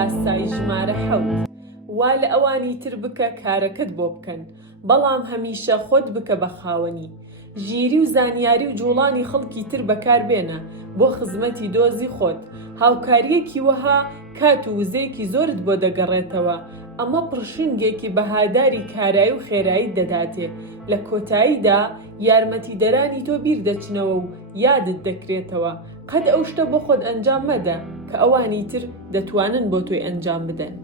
یاسای ژمارە 7 وا لە ئەوانی تر بکە کارەکەت بۆ بکەن، بەڵام هەمیشە خۆت بکە بە خاوەنی. ژیری و زانیاری و جوڵانی خەڵکی تر بەکاربێنە بۆ خزمەتی دۆزی خۆت. هاوکاریەکی وەها کات و وزەیەکی زۆرت بۆ دەگەڕێتەوە. ئەمە پڕشنگێکی بەهاداری کارایی و خێرایی دەداتێ. لە کۆتاییدا یارمەتیدەرانی تۆ بیر دەچنەوە و یادت دەکرێتەوە. قەت ئەو شتە بۆ خۆت ئەنجام مەدە کە ئەوانی تر دەتوانن بۆ تۆی ئەنجام بدەن.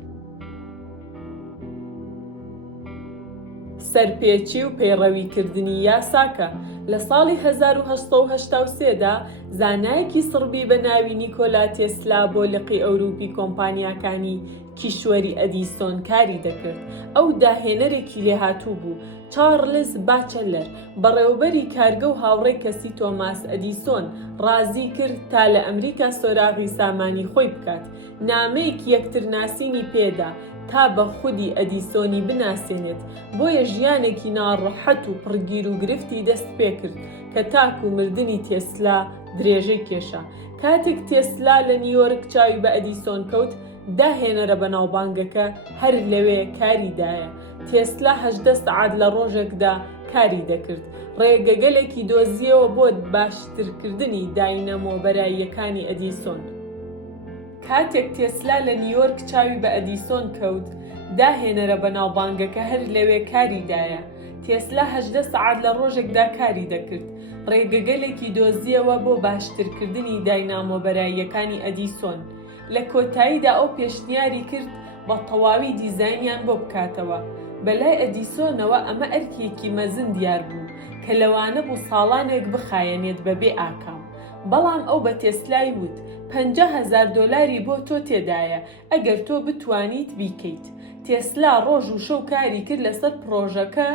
سەرپێچی و پەیڕەویکردنی یاساکە. لە ساڵی 1883دا زانایەکی سڕبی بە ناوی نیکۆلا تێسلا بۆ لقی ئەوروپی کۆمپانیاکانی کیشوەری ئەدیسۆن کاری دەکرد. ئەو داهێنەرێکی لێهاتوو بوو. چارلز باچەلەر بەڕێوەبەری کارگە و هاوڕێی کەسی تۆماس ئەدیسۆن ڕازی کرد تا لە ئەمریکا سۆراغی سامانی خۆی بکات. نامەیەکی یەکترناسینی پێدا تا بە خودی ئەدیسۆنی بناسێنێت. بۆیە ژیانێکی ناڕەحەت و پڕگیر و گرفتی دەست پێ کرد کە تاکو مردنی تێسلا درێژەی کێشا. کاتێک تێسلا لە نیویۆرک چاوی بە ئەدیسۆن کەوت، داهێنەرە بەناوبانگەکە هەر لەوێ کاریدایە. تێسلا 18 سەعات لە ڕۆژێکدا کاری دەکرد. ڕێگەگەلێکی دۆزیەوە بۆ باشترکردنی داینەمۆ بەراییەکانی ئەدیسۆن. کاتێک تێسلا لە نیویۆرک چاوی بە ئەدیسۆن کەوت، داهێنەرە بەناوبانگەکە هەر لەوێ کاریدایە. تێسلا 18 سەعات لە ڕۆژێکدا کاری دەکرد. ڕێگەگەلێکی دۆزیەوە بۆ باشترکردنی داینامۆ بەراییەکانی ئەدیسۆن. لە کۆتاییدا ئەو پێشنیاری کرد بە تەواوی دیزاینیان بۆ بکاتەوە. بەلای ئەدیسۆنەوە ئەمە ئەرکێکی مەزن دیار بوو کە لەوانە بوو ساڵانێک بخایەنێت بەبێ ئاکام. بەڵام ئەو بە تێسلای وت 50,000 دۆلاری بۆ تۆ تێدایە ئەگەر تۆ بتوانیت بیکەیت. تێسلا ڕۆژ و شەو کاری کرد لەسەر پرۆژەکە.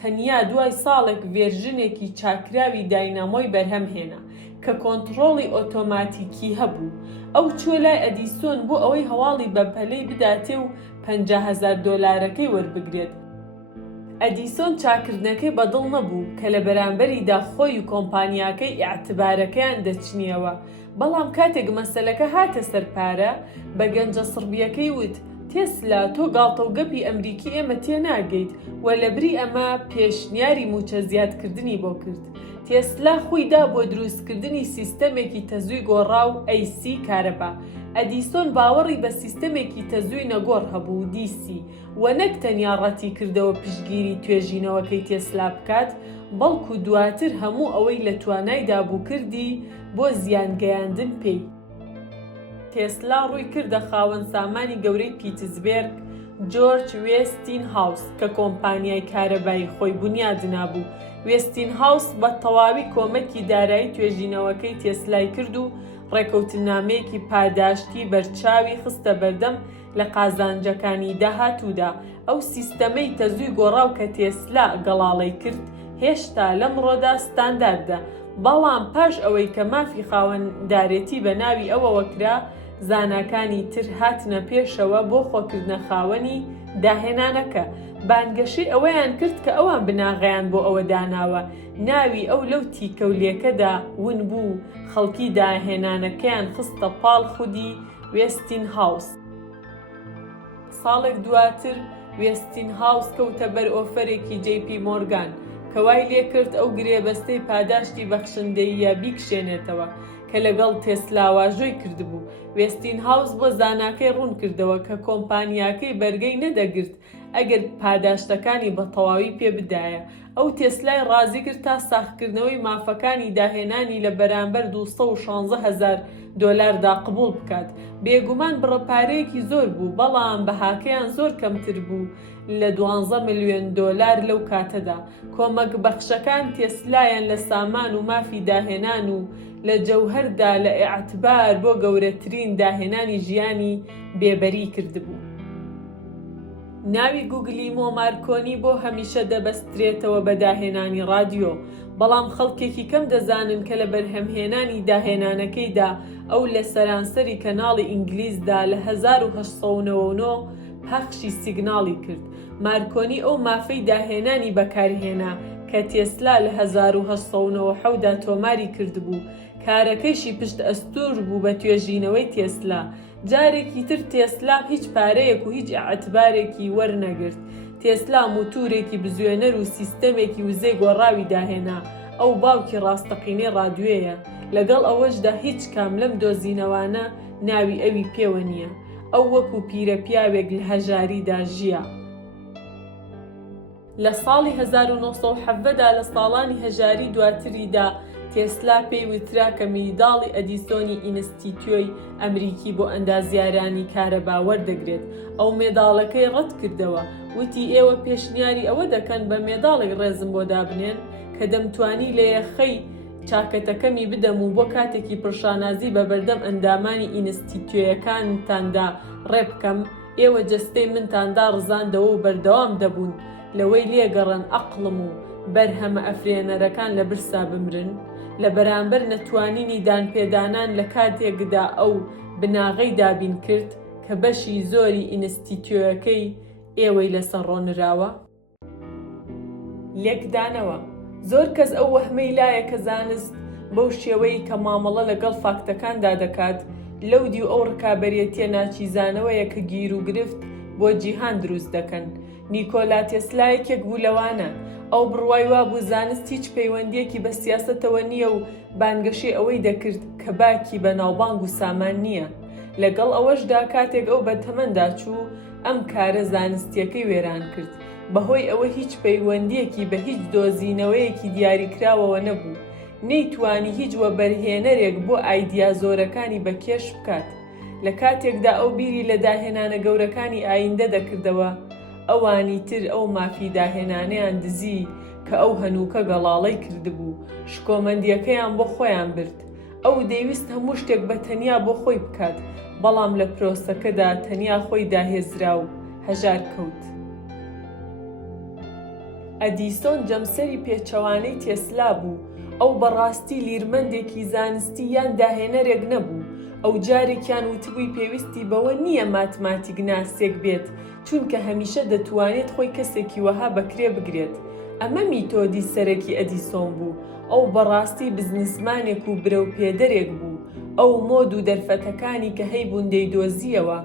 تەنیا دوای ساڵێک ڤێرژنێکی چاکراوی داینامۆی بەرهەم هێنا کە کۆنتڕۆڵی ئۆتۆماتیکی هەبوو. ئەو چوە لای ئەدیسۆن بۆ ئەوەی هەواڵی بە پەلەی بداتێ و 50,000 دۆلارەکەی وەربگرێت. ئەدیسۆن چاکردنەکەی بەدڵ نەبوو کە لە بەرامبەریدا خۆی و کۆمپانیاکەی ئیعتبارەکەیان دەچنیەوە. بەڵام کاتێک مەسەلەکە هاتە سەرپارە، بە گەنجە سڕبیەکەی وت: تێسلا، تۆ گاڵتە و گەپی ئەمریکی ئێمە تێناگەیت و لەبری ئەمە پێشنیاری موچە زیادکردنی بۆ کرد. تێسلا خۆیدا بۆ دروستکردنی سیستەمێکی تەزووی گۆڕاو AC کارەبا. ئەدیسۆن باوەڕی بە سیستەمێکی تەزووی نەگۆڕ هەبوو DC و نەک تەنیا ڕەتی کردەوە پشتگیری توێژینەوەکەی تێسلا بکات، بەڵکو دواتر هەموو ئەوەی لە توانای دابووکردی بۆ زیانگەیاندن پێی. تێسلا ڕووی کردە خاوەن سامانی گەورەی پیتزبێرگ، جۆرج وێستینهاوس، کە کۆمپانیای کارەبایی خۆی بونیادنابوو. وێستینهاوس بە تەواوی کۆمەکی دارایی توێژینەوەکەی تێسلای کرد و ڕێکەوتنامەیەکی پاداشتی بەرچاوی خستە بەردەم لە قازانجەکانی داهاتوودا. ئەو سیستەمەی تەزووی گۆڕاو کە تێسلا گەڵاڵەی کرد هێشتا لەمڕۆدا ستانداردە. بەڵام پاش ئەوەی کە مافی خاوەندارێتی بە ناوی ئەوەوە کرا، زاناکانی تر هاتنە پێشەوە بۆ خۆکردنە خاوەنی داهێنانەکە. بانگەشەی ئەوەیان کرد کە ئەوان بناغیان بۆ ئەوە داناوە. ناوی ئەو لەو تیکەولێکەدا ون بوو، خەڵکی داهێنانەکەیان خستە پاڵ خودی وێستینهاوس. ساڵێک دواتر وێستینهاوس کەوتە بەر ئۆفەرێکی JP مۆرگان کە وای لێکرد ئەو گرێبەستەی پاداشتی بەخشندەییە بیکشێنێتەوە کە لەگەڵ تێسلا واژۆی کردبوو. وێستینهاوس بۆ زاناکەی ڕوون کردەوە کە کۆمپانیاکەی بەرگەی نەدەگرت ئەگەر پاداشتەکانی بە تەواوی پێ بدایە. ئەو تێسلای ڕازی کرد تا ساختکردنەوەی مافەکانی داهێنانی لە بەرامبەر 216,000 دۆلاردا قبول بکات. بێگومان بڕەپارەیەکی زۆر بوو، بەڵام بەهاکەیان زۆر کەمتر بوو لە 12 ملیۆن دۆلار لەو کاتەدا. کۆمەک بەخشەکان تێسلایان لە سامان و مافی داهێنان و لە جەوهەردا لە ئیعتبار بۆ گەورەترین داهێنانی ژیانی بێبەری کردبوو. ناوی گوگلیمۆ مارکۆنی بۆ هەمیشە دەبەسترێتەوە بە داهێنانی ڕادیۆ، بەڵام خەڵکێکی کەم دەزانن کە لە بەرهەمهێنانی داهێنانەکەیدا ئەو لە سەرانسەری کەناڵی ئینگلیزدا لە 1899 پەخشی سیگناڵی کرد. مارکۆنی ئەو مافەی داهێنانی بەکارهێنا کە تێسلا لە 1897دا تۆماری کردبوو. کارەکەیشی پشت ئەستور بوو بە توێژینەوەی تێسلا. جارێکی تر تێسلا هیچ پارەیەک و هیچ ئەعتبارێکی وەرنەگرت. تێسلا موتورێکی بزوێنەر و سیستەمێکی وزەی گۆڕاوی داهێنا. ئەو باوکی ڕاستەقینەی ڕادیۆیە. لەگەڵ ئەوەشدا هیچ کام لەم دۆزینەوانە ناوی ئەوی پێوە نییە. ئەو وەکو پیرە پیاوێک لە هەژاریدا ژیە. لە ساڵی 1970دا لە ساڵانی هەژاری دواتریدا تێسلا پێی وترا کە منداڵی ئەدیسۆنی ئینستیتیۆی ئەمریکی بۆ ئەندازیارانی کارەبا وەردەگرێت. ئەو مێداڵەکەی ڕەت کردەوە. وتی ئێوە پێشنیاری ئەوە دەکەن بە مێداڵێک ڕێزم بۆ دابنێن کە دەمتوانی لە یەخەی چاکەتەکەمی بدەم و بۆ کاتێکی پرشانازی بە بەردەم ئەندامانی ئینستیتیۆیەکانتاندا ڕێبکەم. ئێوە جەستەی منتاندا ڕزاندەوە و بەردەوام دەبوون لەوەی لێگەڕن ئەقڵم و بەرهەمە ئەفرێنەرەکان لە برسا بمرن. لە بەرامبەر نەتوانینی دانپێدانان لە کاتێکدا ئەو بناغەی دابین کرد کە بەشی زۆری ئینستیتیۆیەکەی ئێوەی لەسەر ڕۆنراوە. لێکدانەوە زۆر کەس ئەو وەهمەی لایە کە زانست بەو شێوەی کە مامەڵە لەگەڵ فاکتەکاندا دەکات لەو دی و ئەو ڕکابەرێتیە ناچیزانەوەیە کە گیر و گرفت بۆ جیهان دروست دەکەن. نیکۆلا تێسلا یەکێک بوو لەوانە. ئەو بڕوای وابوو زانست هیچ پەیوەندیەکی بە سیاسەتەوە نییە و بانگەشەی ئەوەی دەکرد کە باکی بە ناوبانگ و سامان نییە. لەگەڵ ئەوەشدا کاتێک ئەو بەتەمەندا چوو ئەم کارە زانستیەکەی وێران کرد. بەهۆی ئەوە هیچ پەیوەندیەکی بە هیچ دۆزینەوەیەکی دیاریکراوەوە نەبوو. نەیتوانی هیچ وەبەرهێنەرێک بۆ ئایدیا زۆرەکانی بەکێش بکات. لە کاتێکدا ئەو بیری لە داهێنانە گەورەکانی ئایندە دەکردەوە ئەوانی تر ئەو مافی داهێنانەیان دزی کە ئەو هەنووکە گەڵاڵەی کردبوو شکۆمەندیەکەیان بۆ خۆیان برد. ئەو دەیویست هەموو شتێک بە تەنیا بۆ خۆی بکات بەڵام لە پرۆسەکەدا تەنیا خۆی داهێزرا و هەژار کەوت. ئەدیسۆن جەمسەری پێچەوانەی تێسلا بوو. ئەو بەڕاستی لیرمەندێکی زانستی یان داهێنەرێک نەبوو. ئەو جارێکیان وتبووی پێویستی بەوە نییە ماتماتیک ناسێک بێت چونکە هەمیشە دەتوانێت خۆی کەسێکی وەها بەکرێ بگرێت. ئەمە میتۆدی سەرەکی ئەدیسۆن بوو. ئەو بەڕاستی بزنسمانێک و برەوپێدەرێک بوو. ئەو مۆد و دەرفەتەکانی کە هەیبوون دەیدۆزیەوە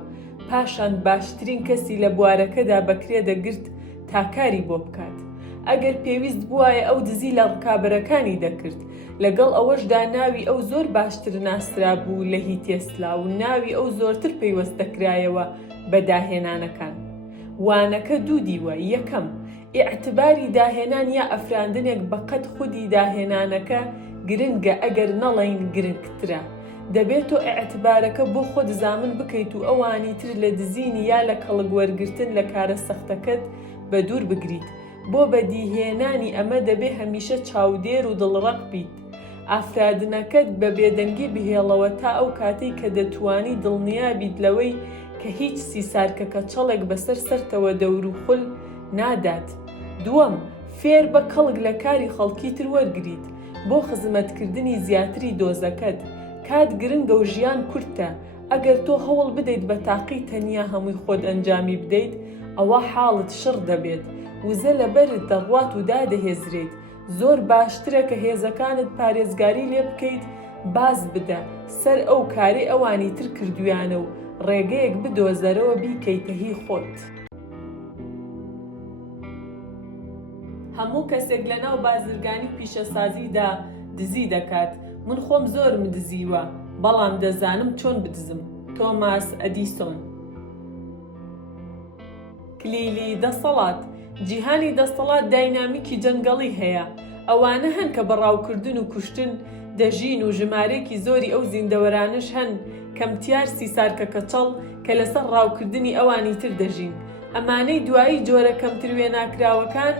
پاشان باشترین کەسی لە بوارەکەدا بەکرێ دەگرت تا کاری بۆ بکات. ئەگەر پێویست بووایە ئەو دزی لە ڕکابەرەکانی دەکرد. لەگەڵ ئەوەشدا ناوی ئەو زۆر باشتر ناسرا بوو لە هی تێسلا و ناوی ئەو زۆرتر پەیوەستەکرایەوە بە داهێنانەکان. وانەکە دوو دیوە. یەکەم، ئیعتباری داهێنان یا ئەفراندنێک بەقەد خودی داهێنانەکە گرنگە ئەگەر نەڵین گرنگترە. دەبێت تۆ ئیعتبارەکە بۆ خۆت زامن بکەیت و ئەوانی تر لە دزینی یا لە کەڵک وەرگرتن لە کارە سەختەکەت بە دوور بگریت. بۆ بەدیهێنانی ئەمە دەبێ هەمیشە چاودێر و دڵڕەق بیت. ئافرادنەکەت بە بێدەنگی بهێڵەوە تا ئەو کاتەی کە دەتوانی دڵنیابیت لەوەی کە هیچ سیسارکە کەچەڵێک بەسەر سەرتەوە دەور و خول نادات. دووەم، فێر بە کەڵک لە کاری خەڵکی تر وەرگریت بۆ خزمەتکردنی زیاتری دۆزەکەت. کات گرنگە و ژیان کورتە. ئەگەر تۆ هەوڵ بدەیت بە تاقی تەنیا هەمووی خۆت ئەنجامی بدەیت ئەوە حاڵت شڕ دەبێت. وزە لەبەرت دەڕوات و دادەهێزرێت. زۆر باشترە کە هێزەکانت پارێزگاری لێ بکەیت باز بدە سەر ئەو کارەی ئەوانی تر کردویانە و ڕێگەیەک بدۆزەرەوە بیکەیتە هی خۆت. هەموو کەسێک لەناو بازرگانی پیشەسازیدا دزی دەکات. من خۆم زۆرم دزیوە بەڵام دەزانم چۆن بدزم. تۆماس ئەدیسۆن. کلیلی دەسەڵات. جیهانی دەسەڵات داینامیکی جەنگەڵی هەیە. ئەوانە هەن کە بەڕاوکردن و کوشتن دەژین و ژمارەیەکی زۆری ئەو زیندەوەرانش هەن کەمتیار سیسارکە کەچەڵ کە لەسەر ڕاوکردنی ئەوانی تر دەژین. ئەمانەی دوایی جۆرە کەمتر وێناکراوەکان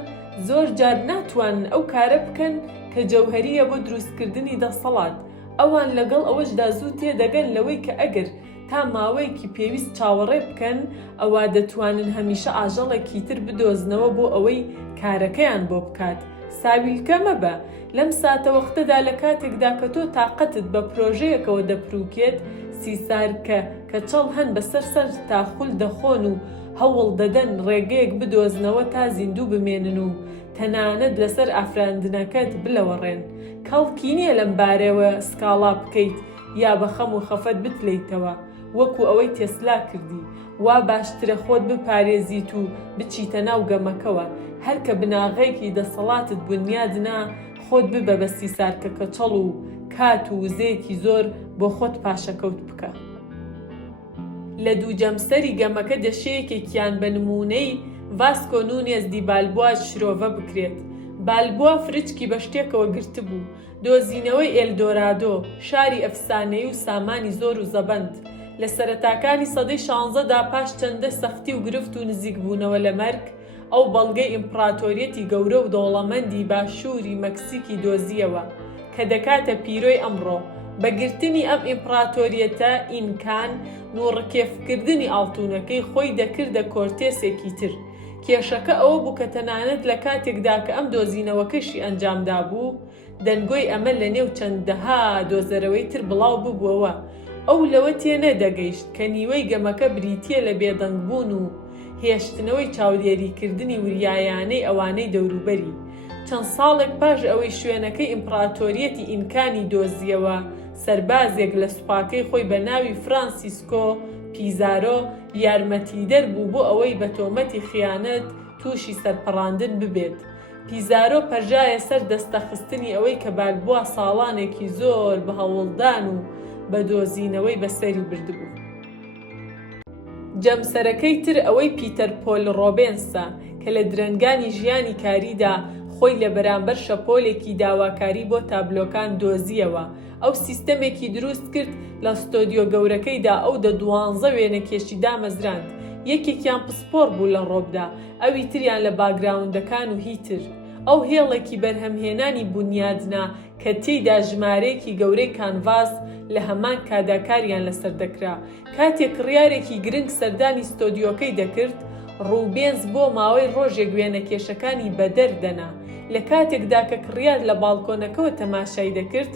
زۆر جار ناتوانن ئەو کارە بکەن کە جەوهەریە بۆ دروستکردنی دەسەڵات. ئەوان لەگەڵ ئەوەشدا زوو تێدەگەن لەوەی کە ئەگەر تا ماوەیەکی پێویست چاوەڕێ بکەن ئەوا دەتوانن هەمیشە ئاژەڵێکی تر بدۆزنەوە بۆ ئەوەی کارەکەیان بۆ بکات. ساویلکە مەبە. لەم ساتە وەختەدا لە کاتێکدا کە تۆ تاقەتت بە پرۆژەیەکەوە دەپروکێت سیسارکە کەچەڵ هەن بەسەر سەر تاخول دەخۆن و هەوڵ دەدەن ڕێگەیەک بدۆزنەوە تا زیندوو بمێنن و تەنانەت لەسەر ئافراندنەکەت بلەوەڕێن. کەڵکی نییە لەم بارەوە سکاڵا بکەیت یا بە خەم و خەفەت بتلەیتەوە. وەکو ئەوەی تێسلا کردی، وا باشترە خۆت بپارێزیت و بچیتە ناو گەمەکەوە، هەرکە بناغەیەکی دەسەڵاتت بنیادنا خۆت ببە بە سیسارکە کەچەڵ و کات و وزەیەکی زۆر بۆ خۆت پاشەکەوت بکە. لە دوو جەمسەری گەمەکە دەشەیەکێکیان بە نمونەی ڤاسکۆ نونێز دی بالبۆا شرۆڤە بکرێت. بالبۆا فرچکی بە شتێکەوە گرتبوو، دۆزینەوەی ئێلدۆرادۆ، شاری ئەفسانەیی و سامانی زۆر و زەبەند. لە سەرەتاکانی سەدەی 16دا پاش چەندە سەختی و گرفت و نزیک بوونەوە لە مەرگ، ئەو بەڵگەی ئیمپراتۆریەتی گەورە و دەوڵەمەندی باشووری مەکسیکی دۆزیەوە کە دەکاتە پیرۆی ئەمڕۆ. بەگرتنی ئەم ئیمپراتۆریەتە ئینکان نوڕکێفکردنی ئاڵتوونەکەی خۆی دەکردە کۆرتێسێکی تر. کێشەکە ئەوە بوو کە تەنانەت لە کاتێکدا کە ئەم دۆزینەوەکەشی ئەنجامدا بوو، دەنگۆی ئەمە لە نێو چەندەها دۆزەرەوەی تر بڵاو ببووەوە. ئەو لەوە تێنەدەگەیشت کە نیوەی گەمەکە بریتیە لە بێدەنگبوون و هێشتنەوەی چاودێریکردنی وریایانەی ئەوانەی دەوروبەری. چەند ساڵێک پاش ئەوەی شوێنەکەی ئیمپراتۆریەتی ئینکانی دۆزیەوە، سەربازێک لە سوپاکەی خۆی بە ناوی فرانسیسکۆ پیزارۆ یارمەتیدەر بوو بۆ ئەوەی بە تۆمەتی خیانەت تووشی سەرپەڕاندن ببێت. پیزارۆ پەرژایە سەر دەستەخستنی ئەوەی کە بالبۆا ساڵانێکی زۆر بە هەوڵدان و بە دۆزینەوەی بەسەری بردبوو. جەمسەرەکەی تر ئەوەی پیتەر پۆل ڕۆبێنسە کە لە درەنگانی ژیانی کاریدا خۆی لە بەرامبەر شەپۆلێکی داواکاری بۆ تابلۆکان دۆزیەوە. ئەو سیستەمێکی دروست کرد لە ستۆدیۆ گەورەکەیدا ئەو 12 وێنەکێشی دامەزراند. یەکێکیان پسپۆر بوو لە ڕۆبدا، ئەوی تریان لە باگراوندەکان و هیتر. ئەو هێڵێکی بەرهەمهێنانی بنیادنا کە تێیدا ژمارەیەکی گەورەی کانڤاس لە هەمان کاداکاریان لەسەر دەکرا. کاتێک ڕیارێکی گرنگ سەردانی ستۆدیۆکەی دەکرد، ڕوبێنز بۆ ماوەی ڕۆژێک وێنەکێشەکانی بەدەردەنا. لە کاتێکدا کە کڕیار لە باڵکۆنەکەوە تەماشای دەکرد،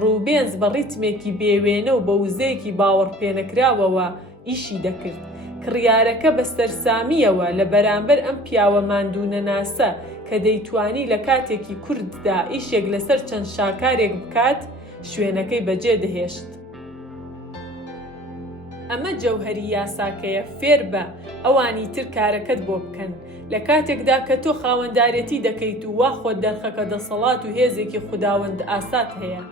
ڕوبێنز بە ڕیتمێکی بێوێنە و بە وزەیەکی باوەڕپێنەکراوەوە ئیشی دەکرد. کڕیارەکە بە سەرسامیەوە لە بەرامبەر ئەم پیاوە ماندوونەناسە کە دەیتوانی لە کاتێکی کورددا ئیشێک لەسەر چەند شاکارێک بکات، شوێنەکەی بەجێ دەهێشت. ئەمە جەوهەری یاساکەیە، فێر بە ئەوانی تر کارەکەت بۆ بکەن. لە کاتێکدا کە تۆ خاوەندارەتی دەکەیت و وا خۆت دەرخەکە دەسەڵات و هێزێکی خوداوەند ئاسات هەیە،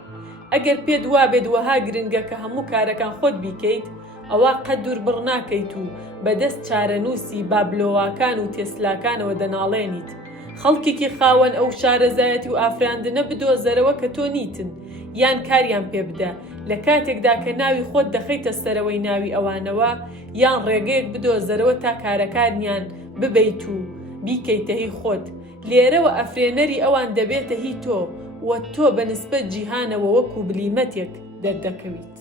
ئەگەر پێت وابێت وەها گرنگە کە هەموو کارەکان خۆت بیکەیت، ئەوە قەت دوور بڕناکەیت و بەدەست چارەنووسی بابلۆواکان و تێسلاکانەوە دەناڵێنیت. خەڵکێکی خاوەن ئەو شارەزایەتی و ئافراندنە بدۆزەرەوە کە تۆ نیتن، یان کاریان پێ بدە لە کاتێکدا کە ناوی خۆت دەخەیتە سەرەوەی ناوی ئەوانەوە، یان ڕێگەیەک بدۆزەرەوە تا کارەکانیان ببەیت و بیکەیتە هی خۆت. لێرەوە ئەفرێنەری ئەوان دەبێتە هی تۆ، وە تۆ بەنسبەت جیهانەوە وەکو بلیمەتێک دەردەکەویت.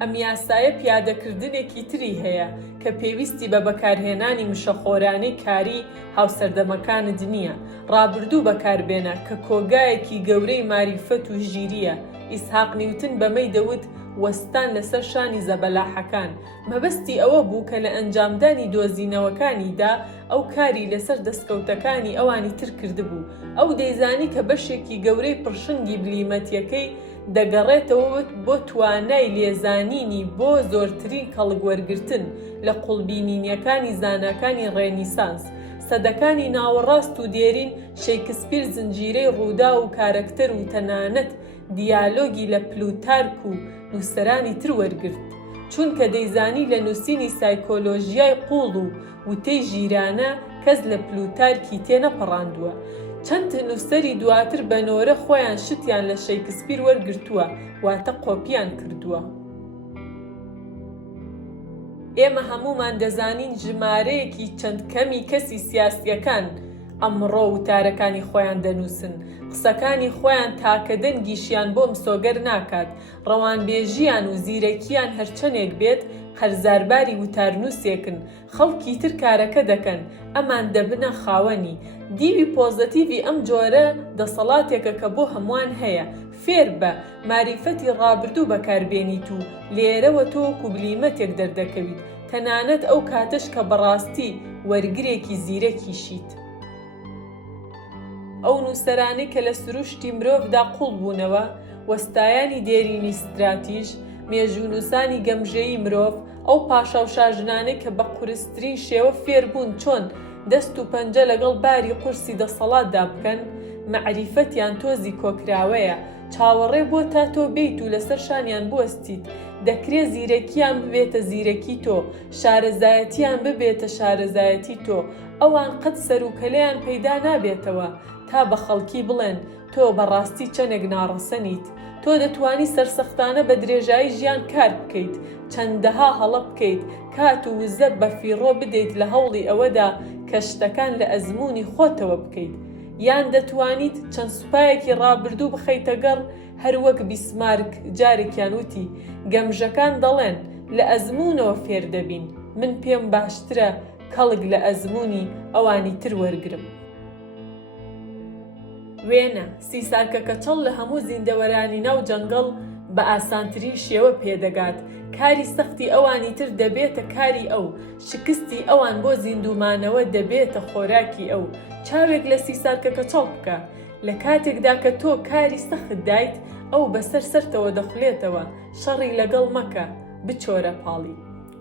ئەم یاسایە پیادەکردنێکی تری هەیە کە پێویستی بە بەکارهێنانی مشەخۆرانەی کاری هاوسەردەمەکانت نییە. ڕابردوو بەکاربێنە کە کۆگایەکی گەورەی ماریفەت و ژیریە. ئیسحاق نیوتن بەمەی دەوت وەستان لەسەر شانی زەبەلاحەکان. مەبەستی ئەوە بوو کە لە ئەنجامدانی دۆزینەوەکانیدا ئەو کاری لەسەر دەستکەوتەکانی ئەوانی تر کردبوو. ئەو دەیزانی کە بەشێکی گەورەی پڕشنگی بلیمەتیەکەی دەگەڕێتەوە بۆ توانای لێزانینی بۆ زۆرترین کەڵگوەرگرتن لە قوڵبینینیەکانی زاناکانی ڕێنیسانس. سەدەکانی ناوەڕاست و دێرین شەیکسپیر زنجیرەی ڕوودا و کارەکتەر و تەنانەت دیالۆگی لە پلوتارک و نووسەرانی تر وەرگرت، چونکە دەیزانی لە نووسینی سایکۆلۆژیای قوڵ و وتەی ژیرانە کەس لە پلوتارکی تێنەپەڕاندووە. چەند نووسەری دواتر بەنۆرە خۆیان شتیان لە شەیکسپیر وەرگرتووە، واتە قۆپیان کردووە. ئێمە هەمومان دەزانین ژمارەیەکی چەند کەمی کەسی سیاسیەکان ئەمڕۆ وتارەکانی خۆیان دەنووسن، قسەکانی خۆیان تاکە دەنگیشیان بۆ مسۆگەر ناکات، ڕەوانبێژیان و زیرەکیان هەرچەندێک بێت هەرزارباری وتارنووسێکن. خەڵکی تر کارەکە دەکەن، ئەمان دەبنە خاوەنی. دیوی پۆزتیڤی ئەم جۆرە دەسەڵاتێکە کە بۆ هەمووان هەیە. فێر بە ماریفەتی ڕابردوو بەکاربێنیت و لێرەوە تۆ کوبلیمەتێک دەردەکەویت، تەنانەت ئەو کاتەش کە بەڕاستی وەرگرێکی زیرەکیشیت. ئەو نووسەرانەی کە لە سروشتی مرۆڤدا قوڵ بوونەوە، وەستایانی دێرینی ستراتیژ، مێژوونووسانی گەمژەیی مرۆڤ، ئەو پاشا و شاژنانەی کە بە قورسترین شێوە فێربوون چۆن دەست و پەنجە لەگەڵ باری قورسی دەسەڵاتدا بکەن، مەعریفەتیان تۆزی کۆکراوەیە، چاوەڕێ بۆ تا تۆ بیت و لەسەر شانیان بوەستیت. دەکرێت زیرەکیان ببێتە زیرەکی تۆ، شارەزایەتیان ببێتە شارەزایەتی تۆ. ئەوان قەت سەرروکەلەیان پەیدا نابێتەوە تا بە خەڵکی بڵێن تۆ بەڕاستی چەندێک ناڕەسەنیت. تۆ دەتوانی سەرسەختانە بە درێژایی ژیان کار بکەیت، چەندەها هەڵە بکەیت، کات و وزەت بە فیڕۆ بدەیت لە هەوڵی ئەوەدا کە شتەکان لە ئەزموونی خۆتەوە بکەیت. یان دەتوانیت چەند سوپایەکی ڕابردوو بخەیتە گەڕ، هەروەک بیسمارک جارێکیان وتی گەمژەکان دەڵێن لە ئەزموونەوە فێر دەبین، من پێم باشترە کەڵک لە ئەزموونی ئەوانی تر وەرگرم. وێنە سیسارکە کەچەڵ لە هەموو زیندەوەرانی ناو جەنگەڵ بە ئاسانترین شێوە پێدەگات. کاری سەختی ئەوانی تر دەبێتە کاری ئەو، شکستی ئەوان بۆ زیندومانەوە دەبێتە خۆراکی ئەو. چاوێک لە سیسارکە کەچەڵ بکە، لە کاتێکدا کە تۆ کاری سەخت دایت ئەو بەسەر سەرتەوە دەخولێتەوە، شەڕی لەگەڵ مەکە، بچۆرە پاڵی.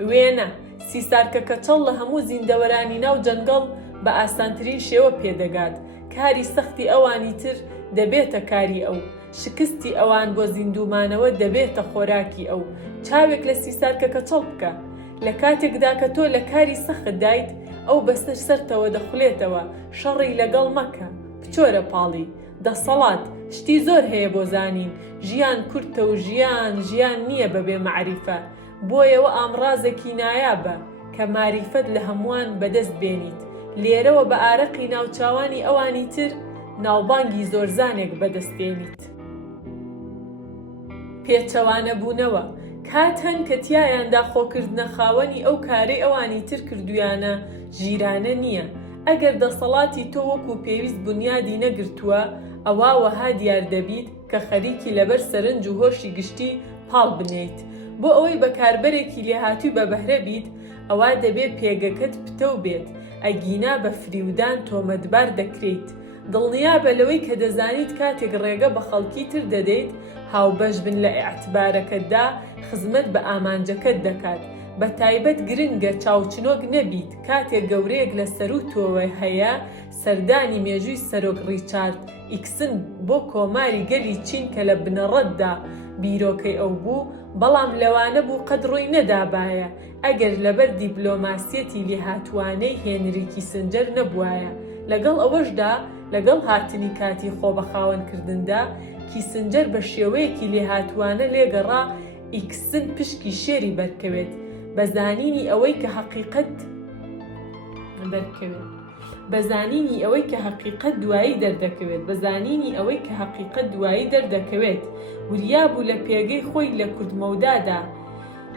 وێنە سیسارکە کەچەڵ لە هەموو زیندەوەرانی ناو جەنگەڵ بە ئاسانترین شێوە پێدەگات. کاری سەختی ئەوانی تر دەبێتە کاری ئەو، شکستی ئەوان بۆ زیندومانەوە دەبێتە خۆراکی ئەو. چاوێک لە سیسارکە کەچەڵ بکە، لە کاتێکدا کە تۆ لە کاری سەخت دایت ئەو بەسەر سەرتەوە دەخولێتەوە، شەڕی لەگەڵ مەکە، بچۆرە پاڵی. دەسەڵات شتی زۆر هەیە بۆ زانین، ژیان کورتە و ژیان نییە بەبێ مەعریفە، بۆیەوە ئامڕازێکی نایابە کە ماریفەت لە هەمووان بەدەست بێنیت. لێرەوە بە ئارەقی ناوچاوانی ئەوانی تر ناوبانگی زۆرزانێک بەدەستێنیت. پێچەوانە بوونەوە کات هەن کە تیایاندا خۆکردنە خاوەنی ئەو کارەی ئەوانی تر کردویانە ژیرانە نییە. ئەگەر دەسەڵاتی تۆ وەکو پێویست بنیادی نەگرتووە، ئەوا وەها دیار دەبیت کە خەریکی لەبەر سەرنج و هۆشی گشتی پاڵ بنیت. بۆ ئەوەی بەکاربەرێکی لێهاتووی بە بەهرە بیت، ئەوا دەبێت پێگەکەت پتە بێت، ئەگینا بە فریودان تۆمەتبار دەکرێت. دڵنیابە لەوەی کە دەزانیت کاتێک ڕێگە بە خەڵکی تر دەدەیت، هاوبەش بن لە ئیعتبارەکەتدا، خزمەت بە ئامانجەکەت دەکات. بە تایبەت گرنگە چاوچنۆک نەبیت کاتێک گەورەیەک لە سەر و تۆوە هەیە. سەردانی مێژووی سەرۆک ڕیچارد ئیکسن بۆ کۆماری گەلی چین کە لە بنەڕەتدا بیرۆکەی ئەو بوو، بەڵام لەوانە بوو قەت ڕووی نەدابایە ئەگەر لەبەر دیپلۆماسیەتی لێهاتوانەی هێنری کیسنجەر نەبوایە. لەگەڵ ئەوەشدا لەگەڵ هاتنی کاتی خۆبەخاوەنکردندا کیسنجەر بە شێوەیەکی لێهاتوانە لێگەڕا ئیکسن پشکی شێری بەرکەوێت، بەزانینی ئەوەی کە حەقیقەت بەرکەوێت، بەزانینی ئەوەی کە حەقیقەت دوایی دەردەکەوێت، بەزانینی ئەوەی کە حەقیقەت دوایی دەردەکەوێت. وریابوو لە پێگەی خۆی لە کوردمەودادا،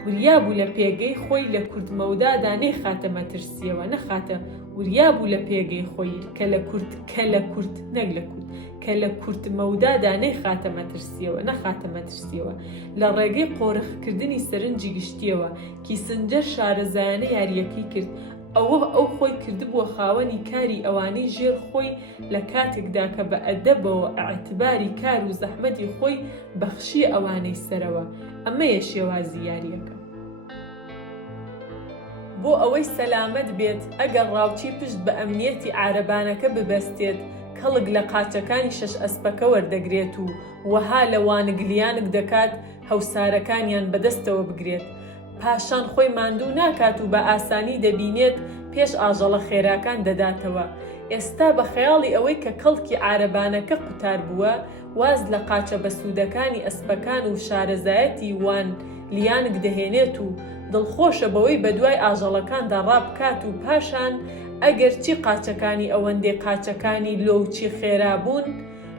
وریابوو لە پێگەی خۆی لە کوردمەودادا نەیخاتە مەترسیەوە، نەخاتە وریابوو لە پێگەی خۆی کە لە کورد نەک لە کورد کە لە کورتمەودادا نەیخاتە مەترسیەوە، نەخاتە مەترسیەوە. لە ڕێگەی قۆرەخکردنی سەرنجی گشتیەوە کیسنجەر شارەزایانە یاریەکەی کرد. ئەو خۆی کردبووە خاوەنی کاری ئەوانەی ژێر خۆی لە کاتێکدا کە بە ئەدەبەوە ئەعتباری کار و زەحمەتی خۆی بەخشی ئەوانەی سەرەوە. ئەمەیە شێوازی یاریەکە. بۆ ئەوەی سەلامەت بێت، ئەگەر ڕاوچی پشت بە ئەمنیەتی عارەبانەکە ببەستێت، کەڵک لە قاچەکانی شەش ئەسپەکە وەردەگرێت و وەها لە وانگلیانک دەکات هەوسارەکانیان بەدەستەوە بگرێت. پاشان خۆی ماندوو ناکات و بە ئاسانی دەبینێت پێش ئاژەڵە خێراکان دەداتەوە. ئێستا بە خەیاڵی ئەوەی کە کەڵکی عارەبانەکە قوتار بووە، واز لە قاچە بەسوودەکانی ئەسپەکان و شارەزایەتی وان لیانک دەهێنێت و دڵخۆشە بەوەی بەدوای ئاژەڵەکاندا ڕابکات و پاشان ئەگەر چی قاچەکانی ئەوەندەی قاچەکانی لۆوچی خێرابوون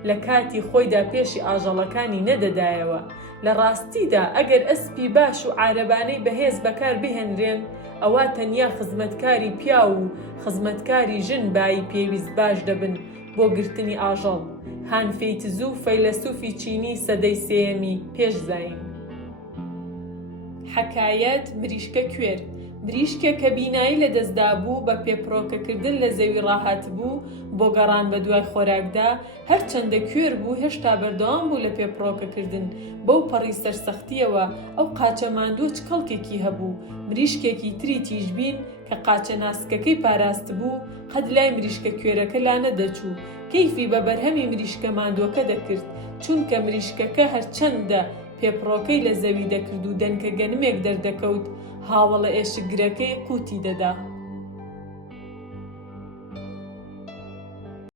لە کاتی خۆیدا پێشی ئاژەڵەکانی نەدەدایەوە. لە ڕاستیدا ئەگەر ئەسپی باش و عارەبانەی بەهێز بەکار بهێنرێن، ئەوە تەنیا خزمەتکاری پیا و خزمەتکاری ژن بای پێویست باش دەبن بۆ گرتنی ئاژەڵ. هانفەیتزوو فەیلسوفی چینی سەدەی سێیەمی پێش زاین. حەکایەت مریشکە کوێر مریشکێ کە بینایی لەدەستدا بوو بە پێپڕۆکەکردن لە زەوی ڕاهات بوو بۆ گەڕان بە دوای خۆراکدا، هەرچەندە کوێر بوو هێشتا بەردەوام بوو لە پێپڕۆکەکردن. بەو پەڕی سەرسەختیەوە ئەو قاچە ماندووە چ کەڵکێکی هەبوو. مریشکێکی تری تیژ بین کە قاچە ناسکەکەی پاراست بوو قەت لای مریشکە کوێرەکە لا نەدەچوو، کەیفی بە بەرهەمی مریشکە ماندووەکە دەکرد، چونکە مریشکەکە هەرچەندە پێپڕۆکەی لە زەوی دەکرد و دەنکە گەنمێک دەردەکەوت، هاوڵە ئێشکگرەکەی قوتی دەدا.